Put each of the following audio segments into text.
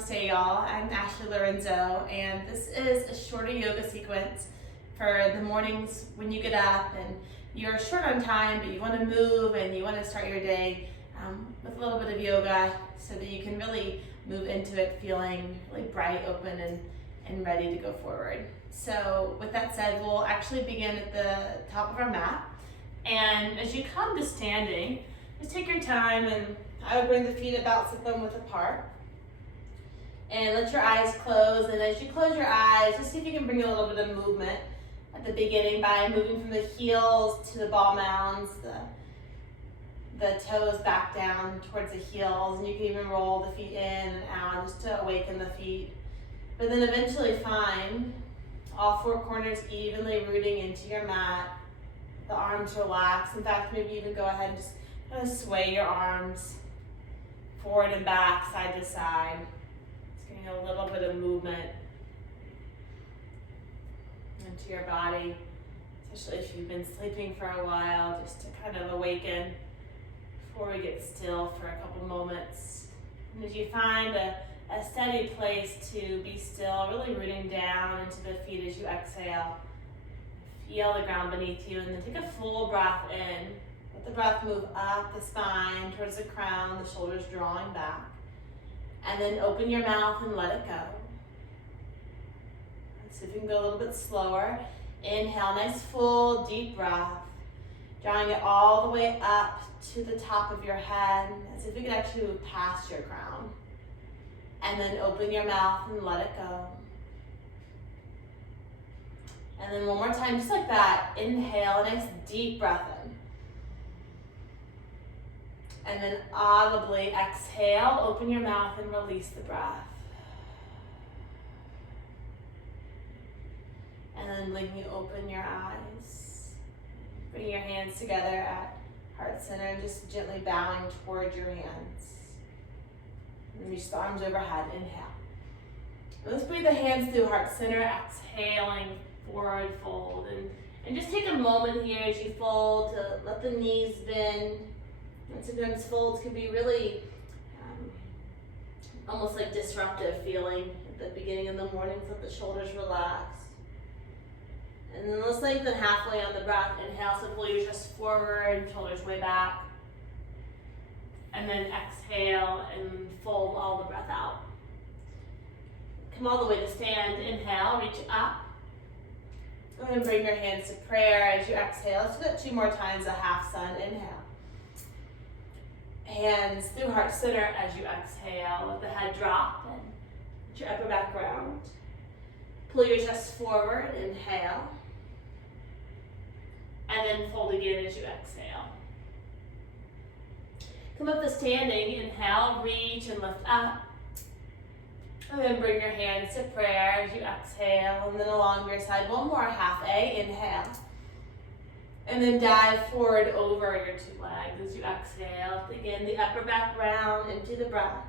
Namaste, y'all. I'm Lorenzo, and this is a shorter yoga sequence for the mornings when you get up and you're short on time, but you want to move and you want to start your day with a little bit of yoga so that you can really move into it feeling really bright, open, and ready to go forward. So with that said, we'll actually begin at the top of our mat. And as you come to standing, just take your time, and I would bring the feet about width apart. And let your eyes close, and as you close your eyes, just see if you can bring a little bit of movement at the beginning by moving from the heels to the ball mounds, the toes back down towards the heels, and you can even roll the feet in and out just to awaken the feet. But then eventually find all four corners evenly rooting into your mat. The arms relax. In fact, maybe even go ahead and just kind of sway your arms forward and back, side to side. Just getting a little bit of movement into your body, especially if you've been sleeping for a while, just to kind of awaken before we get still for a couple moments. And as you find a steady place to be still, really rooting down into the feet as you exhale. Feel the ground beneath you, and then take a full breath in. Let the breath move up the spine towards the crown, the shoulders drawing back. And then open your mouth and let it go. So if you can go a little bit slower. Inhale, nice full deep breath. Drawing it all the way up to the top of your head, as if you could actually move past your crown. And then open your mouth and let it go. And then one more time, just like that. Inhale, a nice deep breath in. And then audibly exhale, open your mouth and release the breath. And then blinking, open your eyes. Bring your hands together at heart center and just gently bowing toward your hands. And reach the arms overhead, inhale. And let's breathe the hands through heart center, exhaling, forward fold. And just take a moment here as you fold to let the knees bend. And sometimes folds can be really almost like disruptive feeling at the beginning of the morning. Let the shoulders relax. And then let's lengthen halfway on the breath. Inhale, so pull your chest forward, shoulders way back. And then exhale and fold all the breath out. Come all the way to stand. Inhale, reach up. And then bring your hands to prayer as you exhale. Let's do that 2 more times, a half sun. Inhale. Hands through heart center as you exhale. Let the head drop and let your upper back round. Pull your chest forward. Inhale. And then fold again as you exhale. Come up to standing. Inhale, reach and lift up. And then bring your hands to prayer as you exhale. And then along your side, one more half A. Inhale. And then dive forward over your 2 legs as you exhale. Again, the upper back round into the breath.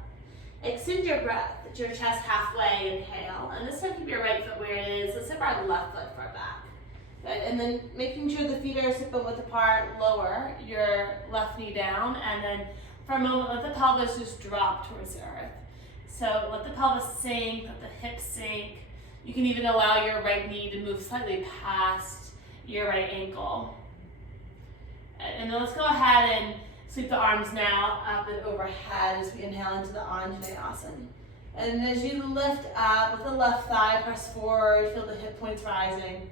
Extend your breath at your chest halfway. Inhale. And this time keep your right foot where it is. Let's step our left foot far back. Good. And then making sure the feet are hip width apart, lower your left knee down. And then for a moment, let the pelvis just drop towards the earth. So let the pelvis sink, let the hips sink. You can even allow your right knee to move slightly past your right ankle. And then let's go ahead and sweep the arms now up and overhead as we inhale into the Anjaneyasana. And as you lift up with the left thigh, press forward, feel the hip points rising.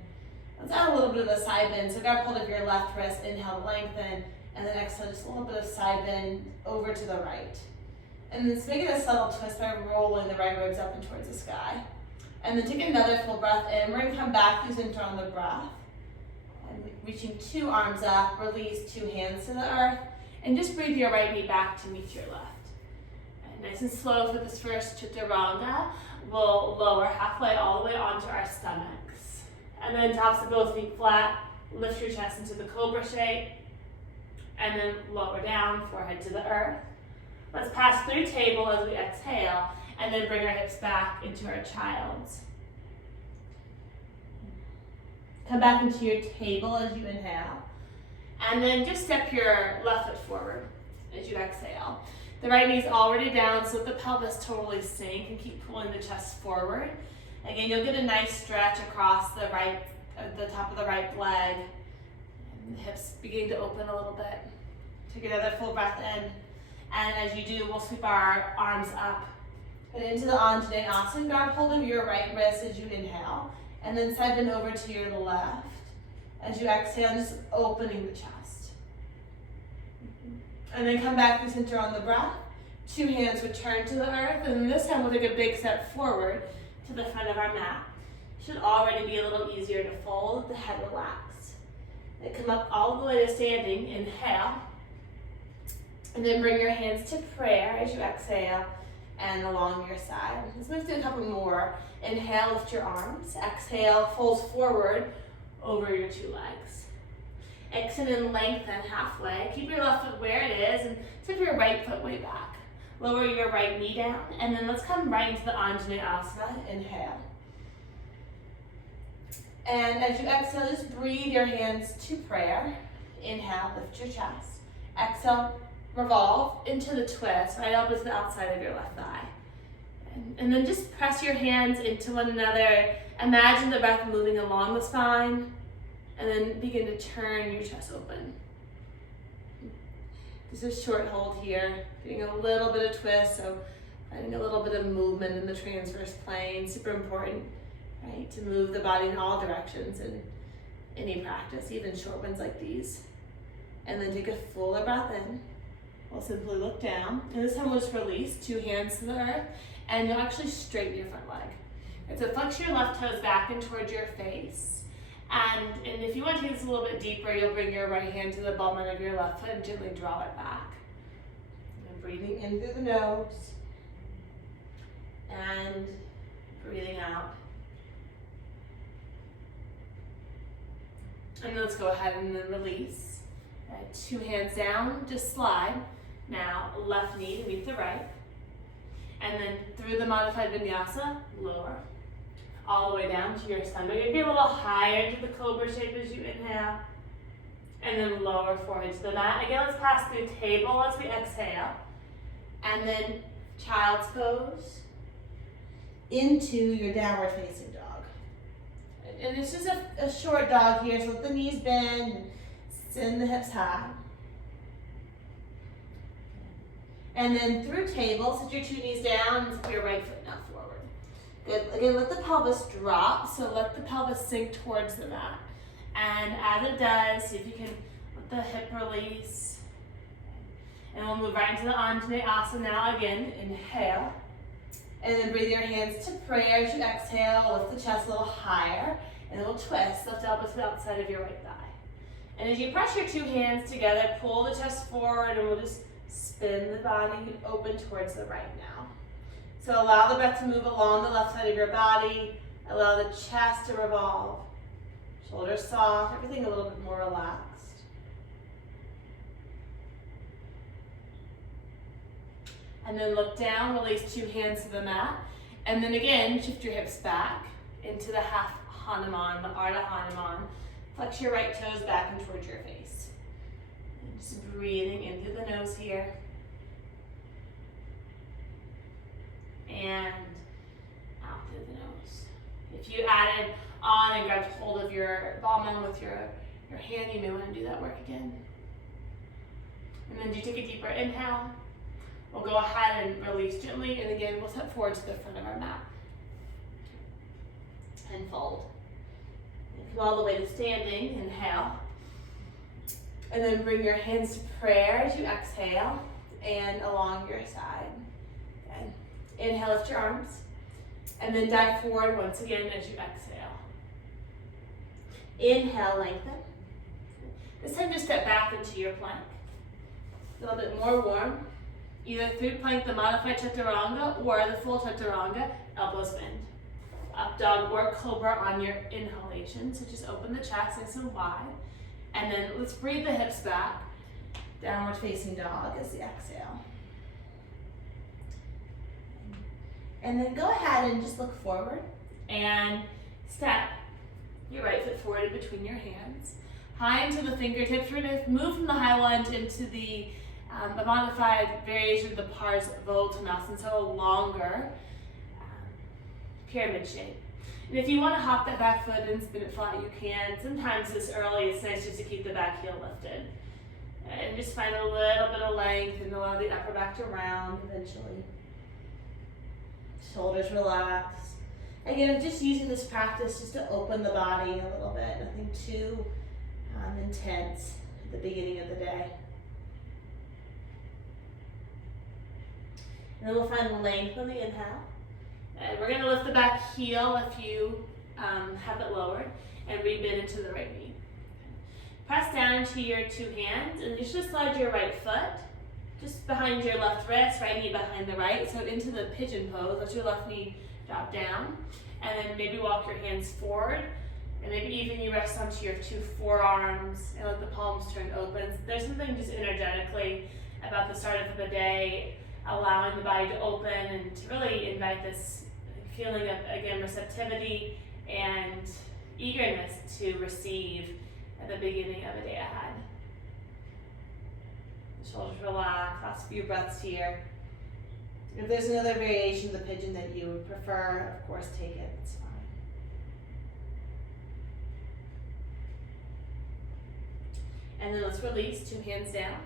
Let's add a little bit of a side bend. So grab hold of your left wrist, inhale to lengthen, and then exhale just a little bit of side bend over to the right. And then make it a subtle twist by rolling the right ribs up and towards the sky. And then take another full breath in. We're going to come back through center on the breath. And reaching 2 arms up, release 2 hands to the earth. And just breathe your right knee back to meet your left. And nice and slow for this first chaturanga. We'll lower halfway all the way onto our stomachs. And then tops of both feet flat. Lift your chest into the cobra shape. And then lower down, forehead to the earth. Let's pass through table as we exhale, and then bring our hips back into our child's. Come back into your table as you inhale, and then just step your left foot forward as you exhale. The right knee's already down, so let the pelvis totally sink and keep pulling the chest forward. Again, you'll get a nice stretch across the top of the right leg. And the hips begin to open a little bit. Take another full breath in. And as you do, we'll sweep our arms up and into the Anjaneyasana. Grab hold of your right wrist as you inhale. And then side bend over to your left. As you exhale, just opening the chest. And then come back to center on the breath. Two hands return to the earth. And this time we'll take a big step forward to the front of our mat. Should already be a little easier to fold, the head relaxed. Then come up all the way to standing, inhale. And then bring your hands to prayer as you exhale and along your side. Let's move through a couple more. Inhale, lift your arms. Exhale, fold forward over your two legs. Exhale and lengthen halfway. Keep your left foot where it is and tip your right foot way back. Lower your right knee down, and then let's come right into the Anjaneyasana. Inhale. And as you exhale, just breathe your hands to prayer. Inhale, lift your chest. Exhale, revolve into the twist, right elbow to the outside of your left thigh. And then just press your hands into one another. Imagine the breath moving along the spine, and then begin to turn your chest open. This is short hold here, getting a little bit of twist, so finding a little bit of movement in the transverse plane. Super important, right, to move the body in all directions in any practice, even short ones like these. And then take a fuller breath in. We'll simply look down, and this time we'll just release, two hands to the earth, and you'll actually straighten your front leg. And so flex your left toes back and towards your face. And if you want to take this a little bit deeper, you'll bring your right hand to the bum end of your left foot and gently draw it back. And breathing in through the nose. And breathing out. And let's go ahead and then release. Two hands down, just slide. Now, left knee to meet the right. And then through the modified vinyasa, lower. All the way down to your stomach. Maybe a little higher into the cobra shape as you inhale. And then lower forward to the mat. Again, let's pass through table as we exhale. And then child's pose into your downward facing dog. And it's just a short dog here, so let the knees bend and send the hips high. And then through table, sit your two knees down and sit your right foot now forward. Good. Again, let the pelvis drop, so let the pelvis sink towards the mat. And as it does, see if you can let the hip release. And we'll move right into the Anjaneyasana now again. Inhale. And then breathe your hands to prayer as you exhale. Lift the chest a little higher. And then we'll twist. Lift elbows to the outside of your right thigh. And as you press your two hands together, pull the chest forward, and we'll just spin the body open towards the right now. So allow the breath to move along the left side of your body. Allow the chest to revolve. Shoulders soft, everything a little bit more relaxed. And then look down, release two hands to the mat. And then again, shift your hips back into the half Hanuman, the Ardha Hanuman. Flex your right toes back and towards your face. And just breathing in through the nose here. And out through the nose. If you added on and grabbed hold of your ball end with your hand, you may want to do that work again. And then do you take a deeper inhale. We'll go ahead and release gently, and again, we'll step forward to the front of our mat. And fold. And come all the way to standing, inhale. And then bring your hands to prayer as you exhale, and along your side. Okay. Inhale, lift your arms. And then dive forward once again as you exhale. Inhale, lengthen. This time just step back into your plank. A little bit more warm. Either through plank, the modified chaturanga, or the full chaturanga, elbows bend. Up dog or cobra on your inhalation. So just open the chest nice and wide. And then let's breathe the hips back. Downward facing dog as the exhale. And then go ahead and just look forward and step your right foot forward in between your hands. High into the fingertips. We're going to move from the high lunge into the A modified variation of the pars voltanasana, so a longer pyramid shape. And if you want to hop that back foot and spin it flat, you can. Sometimes this early, it's nice just to keep the back heel lifted. And just find a little bit of length and allow the upper back to round eventually. Shoulders relax. Again, I'm just using this practice just to open the body a little bit. Nothing too intense at the beginning of the day. And then we'll find length on the inhale. And we're going to lift the back heel if you have it lowered and rebend into the right knee. Press down into your two hands and just slide your right foot just behind your left wrist, right knee behind the right. So into the pigeon pose, let your left knee drop down. And then maybe walk your hands forward. And maybe even you rest onto your two forearms and let the palms turn open. There's something just energetically about the start of the day, allowing the body to open and to really invite this feeling of, again, receptivity and eagerness to receive at the beginning of a day ahead. The shoulders relax, last few breaths here. If there's another variation of the pigeon that you would prefer, of course, take it, it's fine. And then let's release, two hands down.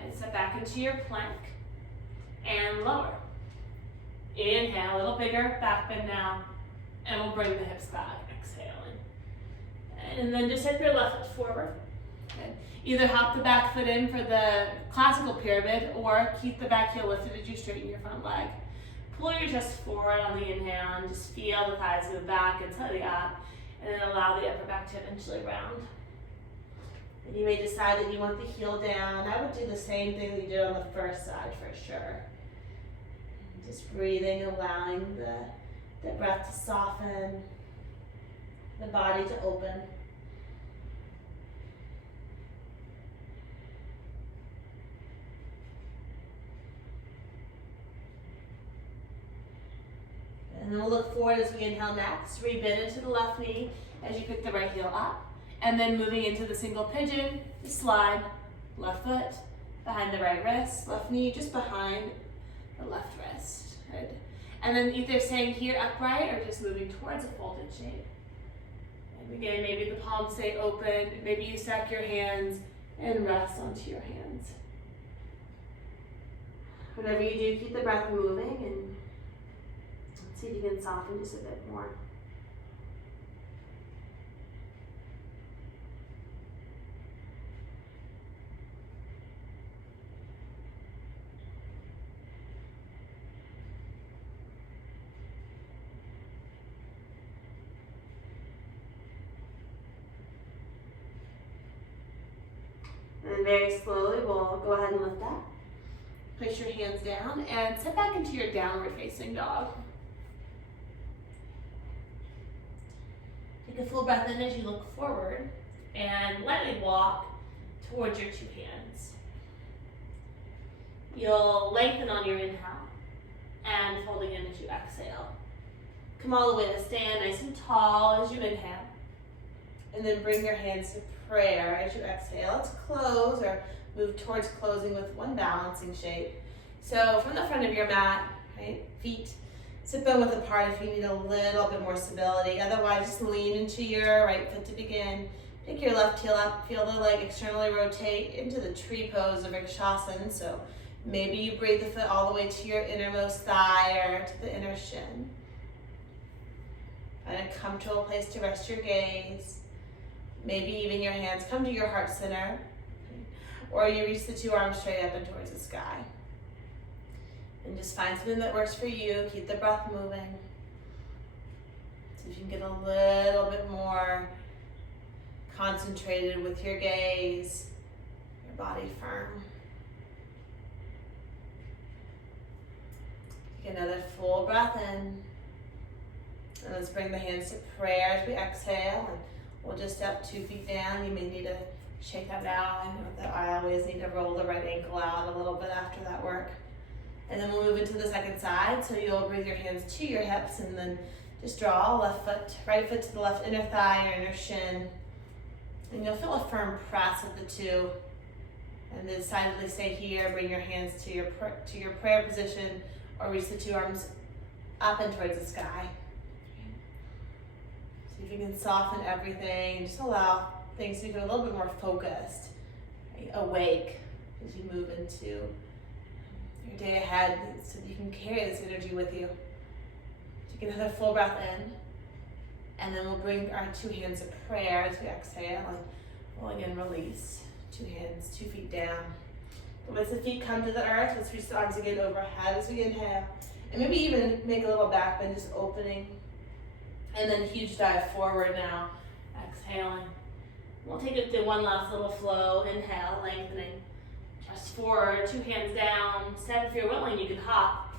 And step back into your plank and lower. Inhale, a little bigger, back bend now, and we'll bring the hips back, exhaling. And then just hip your left foot forward. Okay. Either hop the back foot in for the classical pyramid or keep the back heel lifted as you straighten your front leg. Pull your chest forward on the inhale and just feel the thighs move back and slightly up, and then allow the upper back to eventually round. And you may decide that you want the heel down. I would do the same thing that you did on the first side for sure. Just breathing, allowing the breath to soften, the body to open. And then we'll look forward as we inhale next. Rebend into the left knee as you pick the right heel up. And then moving into the single pigeon, slide, left foot behind the right wrist, left knee just behind the left wrist. Good. And then either staying here upright or just moving towards a folded shape. And again, maybe the palms stay open. Maybe you stack your hands and rest onto your hands. Whatever you do, keep the breath moving and see if you can soften just a bit more. And then very slowly, we'll go ahead and lift up. Place your hands down and sit back into your downward facing dog. Take a full breath in as you look forward and lightly walk towards your two hands. You'll lengthen on your inhale and folding in as you exhale. Come all the way to stand nice and tall as you inhale. And then bring your hands to prayer as you exhale. Let's close or move towards closing with one balancing shape. So from the front of your mat, right, feet sit bone width apart if you need a little bit more stability. Otherwise, just lean into your right foot to begin. Pick your left heel up, feel the leg externally rotate into the tree pose of Vrikshasana. So maybe you breathe the foot all the way to your innermost thigh or to the inner shin. Find a comfortable place to rest your gaze. Maybe even your hands come to your heart center, or you reach the two arms straight up and towards the sky. And just find something that works for you. Keep the breath moving. See if you can get a little bit more concentrated with your gaze, your body firm. Take another full breath in. And let's bring the hands to prayer as we exhale. And we'll just step 2 feet down. You may need to shake that out. I know that I always need to roll the right ankle out a little bit after that work. And then we'll move into the second side. So you'll breathe your hands to your hips and then just draw right foot to the left inner thigh or inner shin. And you'll feel a firm press of the two. And then decidedly stay here. Bring your hands to your prayer position, or reach the two arms up and towards the sky. See if you can soften everything. Just allow things to become a little bit more focused, right? Awake as you move into your day ahead, so that you can carry this energy with you. Take another full breath in, and then we'll bring our two hands to prayer as we exhale, and we'll again release. Two hands, 2 feet down. And once the feet come to the earth, let's reach the arms again overhead as we inhale. And maybe even make a little back bend, just opening. And then huge dive forward now, exhaling. We'll take it to one last little flow. Inhale, lengthening. Just forward, 2 hands down. Step if you're willing, you can hop.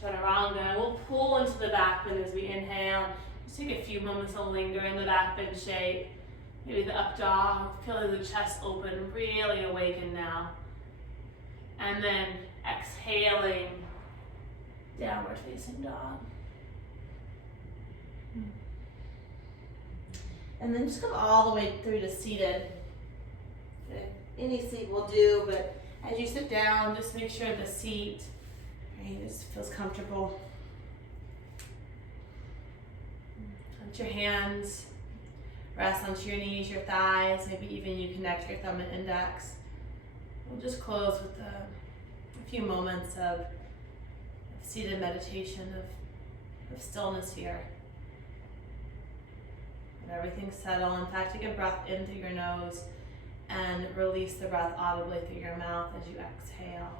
Chaturanga. And we'll pull into the back bend as we inhale. Just take a few moments to linger in the back bend shape. Maybe the up dog, feeling the chest open, really awaken now. And then exhaling, downward facing dog. And then just come all the way through to seated. Okay. Any seat will do, but as you sit down, just make sure the seat, right, just feels comfortable. Put your hands, rest onto your knees, your thighs, maybe even you connect your thumb and index. We'll just close with a few moments of seated meditation, of stillness here. Let everything settle. In fact, take a breath in through your nose and release the breath audibly through your mouth as you exhale.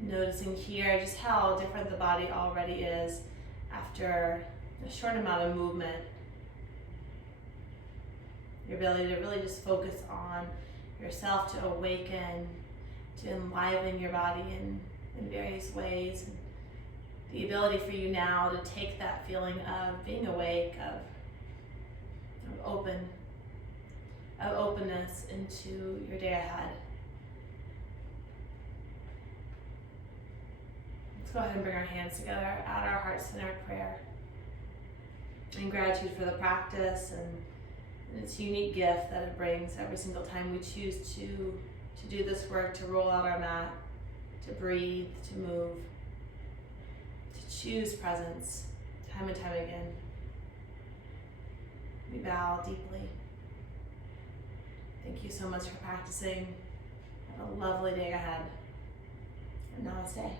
Noticing here just how different the body already is after a short amount of movement. Your ability to really just focus on yourself, to awaken, to enliven your body in various ways. And the ability for you now to take that feeling of being awake, of openness into your day ahead. Let's go ahead and bring our hands together at our heart-centered prayer. In gratitude for the practice and its unique gift that it brings every single time we choose to do this work, to roll out our mat, to breathe, to move, to choose presence time and time again. We bow deeply. Thank you so much for practicing. Have a lovely day ahead. And namaste.